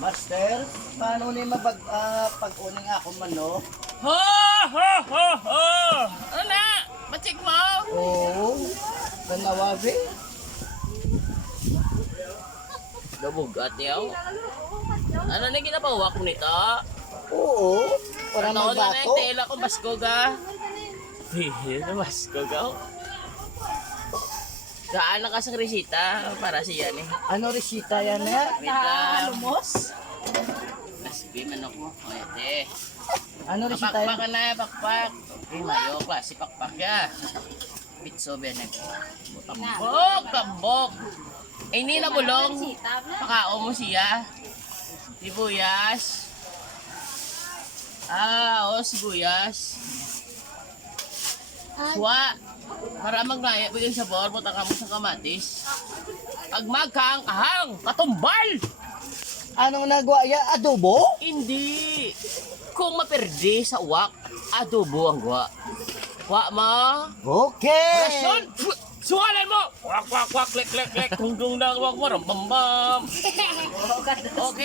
Master, paano ni pag-uning ako man, no? Ho! Ho! Ho! Ho! Ano na? Matsik mo? Oo. Tanawabi. Dabugat niyaw. Ano na ginapawak mo nito? Oo. Para Ano na magbato. yung tela ko, basko ga? Hihi, basko ga? Gaan na ka sa resita para siya ni. Ano resita yan eh? Wait lang. Lumos? Nasbi manok mo. O ete. Ano resita Pakpak yan? ka na, pakpak. Okay, mayo, klase pakpak ya. Pitso benek. Kambok, kambok. Eh, hindi na bulong. Pakao mo siya. Sibuyas. Sibuyas. Suwa. Para magnaya po yung sabor, punta ka mo sa kamatis. Agmag kang ahang, katumbal! Anong nagawa ya? Adobo? Hindi. Kung maperdi sa uwak, adobo ang guwa. Wa mo. Okay. Rasyon! Suwalan mo! Wak, wak, wak, lek, lek, lek. Kung dung na, wak mo, rambambam. Okay.